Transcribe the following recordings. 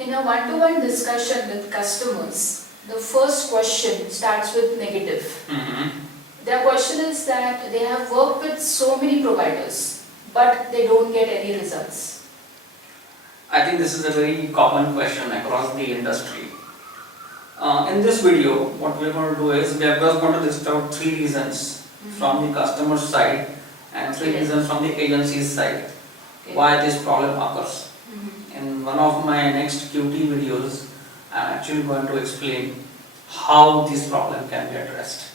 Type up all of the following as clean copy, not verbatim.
In a one-to-one discussion with customers, the first question starts with negative. Their question is that they have worked with so many providers, but they don't get any results. I think this is a very common question across the industry. In this video, what we are going to do is we are just going to list out 3 reasons from the customer side and 3 reasons from the agency's side why this problem occurs. In one of my next QT videos, I am actually going to explain how this problem can be addressed.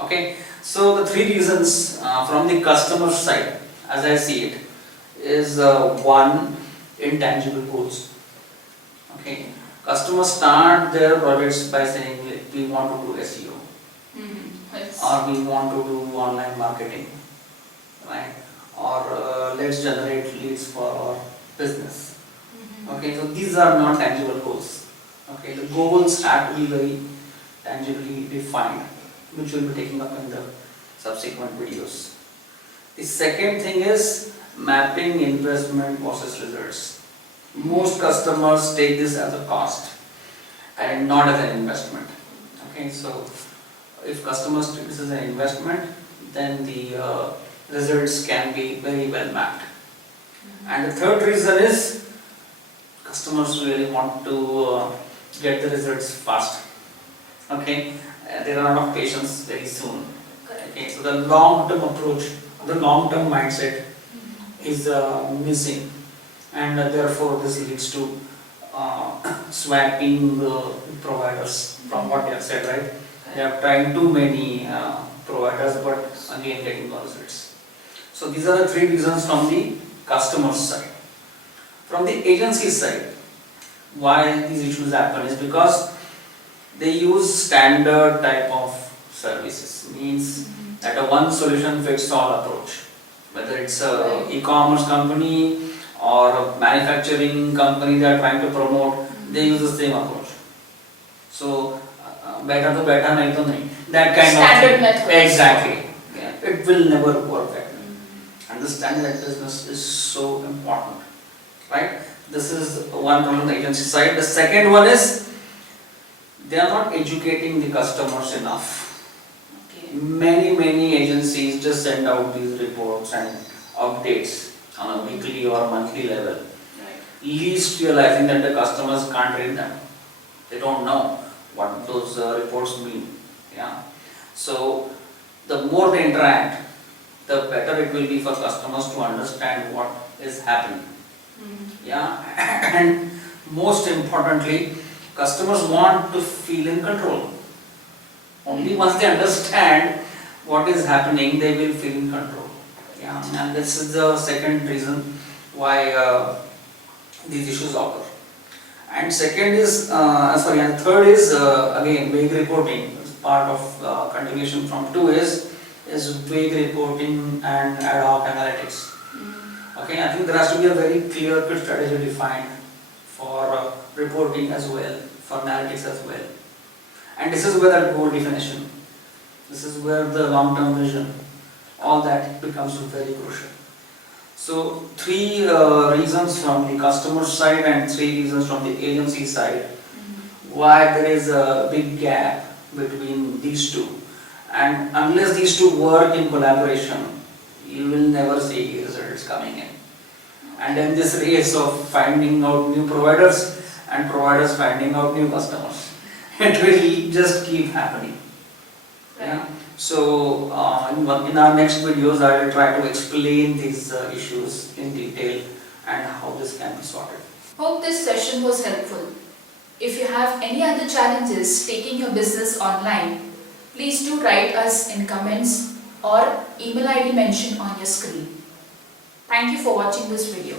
Okay. So the 3 reasons from the customer side, as I see it, is 1, intangible goals. Okay. Customers start their projects by saying we want to do SEO or we want to do online marketing, right? Or let's generate leads for our business. Okay, so these are not tangible goals. Okay, the goals have to be very tangibly defined, which we'll be taking up in the subsequent videos. The second thing is mapping investment versus results. Most customers take this as a cost and not as an investment. Okay, so if customers take this as an investment, then the results can be very well mapped. And the third reason is customers really want to get the results fast. Okay, they run out of patience very soon. Okay, so the long-term approach, the long-term mindset is missing, and therefore this leads to swapping the providers from what you have said, right? They have tried too many providers, but again getting no results. So these are the 3 reasons from the customer side. From the agency side, why these issues happen is because they use standard type of services, means that a one solution fits all approach. Whether it's a e-commerce company or a manufacturing company they are trying to promote, they use the same approach. So better to better, nahi to nahi. That kind Standard of method. Exactly. Yeah. It will never work that way. Understanding that business is so important, right? This is one from the agency side. The second one is they are not educating the customers enough. Many agencies just send out these reports and updates on a weekly or monthly level, least realizing that the customers can't read them. They don't know what those reports mean. Yeah. So the more they interact, the better it will be for customers to understand what is happening. Yeah. And most importantly, customers want to feel in control. Only once they understand what is happening, they will feel in control. Yeah. And this is the second reason why these issues occur. And second is, and third is again vague reporting. It's part of continuation from 2 is vague reporting and ad hoc analytics. Okay, I think there has to be a very clear-cut strategy defined for reporting as well, for analytics as well. And this is where the goal definition, this is where the long-term vision, all that becomes very crucial. So 3 reasons from the customer side and 3 reasons from the agency side why there is a big gap between these 2. And unless these 2 work in collaboration, you will never see results coming in. And then this race of finding out new providers and providers finding out new customers, it will just keep happening. Yeah. So in our next videos, I will try to explain these issues in detail and how this can be sorted. Hope this session was helpful. If you have any other challenges taking your business online, please do write us in comments or email ID mentioned on your screen. Thank you for watching this video.